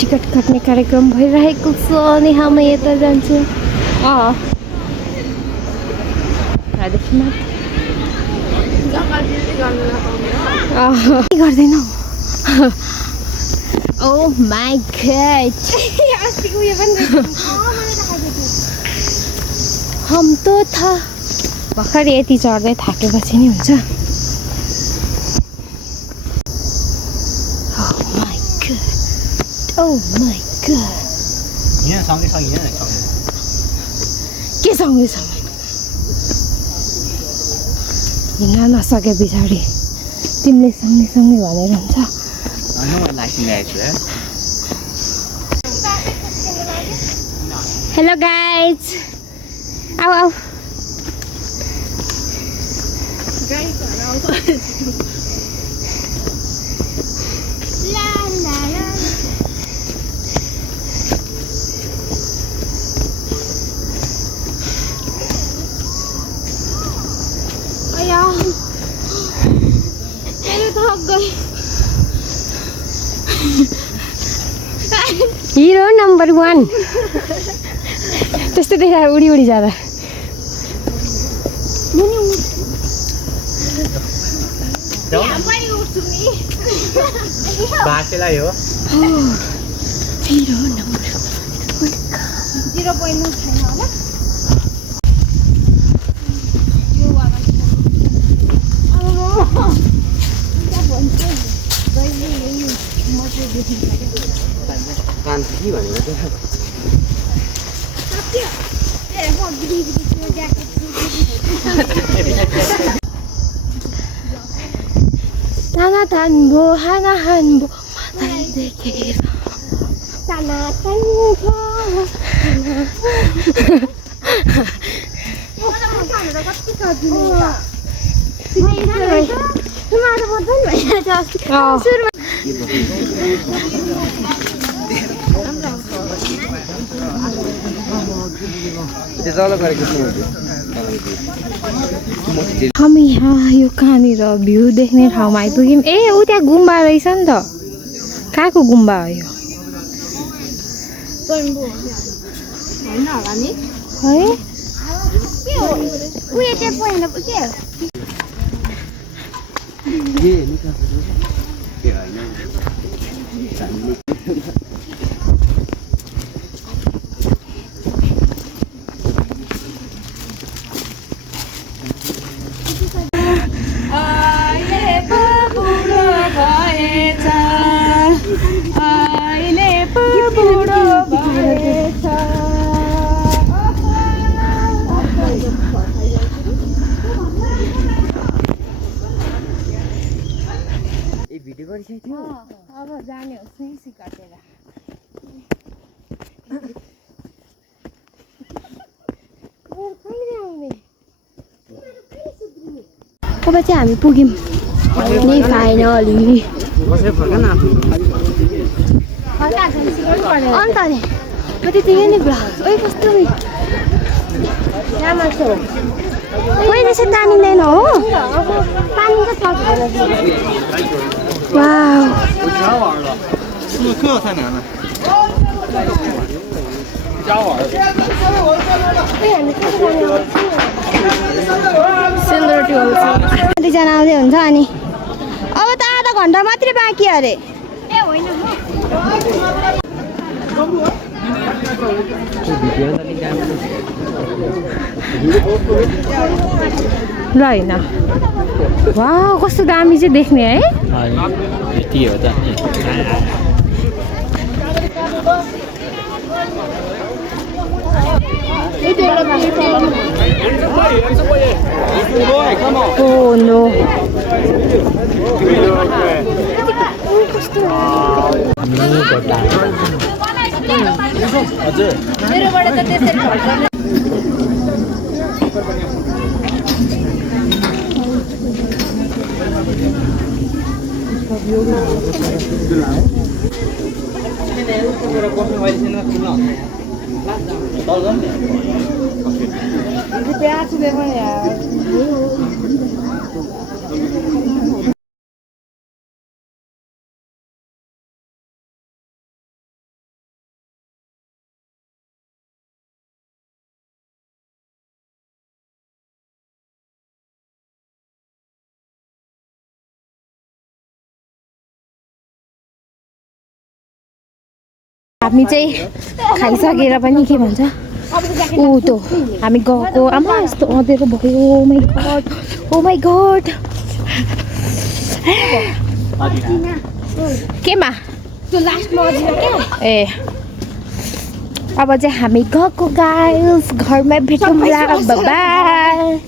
Ticket काट्ने कार्यक्रम भइरहेको छ अनि हामी यता जान्छौँ गर्दैन ओ माई गॉड हम तो था भर्खर यति चढ्दै थाकेपछि नि हुन्छ Oh my god. यहाँ सँगै सँगै के सँगै सँगै हिँड्न नसके पछाडि तिमीले सँगै सँगै भनेर हुन्छ हेलो गाइज आऊ आऊ हिरो नंबर 1 त्यस्तै देखाएर उडी उडी जाँदा बासेलाई हो हिरो नंबर 0.9 छैन होला Sana tanbo, hana hanbo, matai dekir. Sana tanbo. हामी यहाँ यो कहाँनिर भ्यू देख्ने ठाउँमा आइपुग्यौँ ए ऊ त्यहाँ गुम्बा रहेछ नि त कहाँको गुम्बा हो यो अब जाने हो सही काटेर अब चाहिँ हामी पुग्यौँ नि फाइनली अन्त नि त्यतिकै नि ब्ला ओइ कस्तो राम्रो छ पहिले चाहिँ तानिँदैन हो पानी त छ वाउ कतिजना आउँदै हुन्छ अनि अब त आधा घन्टा मात्रै बाँकी अरे ए होइन ल होइन वाउ कस्तो दामी चाहिँ देख्ने है यति हो त Oh no. हामी चाहिँ खाइसकेर पनि के भन्छ ऊ त्यो हामी गएको आमा यस्तो अँधेरो भयो ओ माई गड केमा त्यो लास्टमा अझै क्या ए अब चाहिँ हामी गएको गाइस घरमै भेटौँला बाइ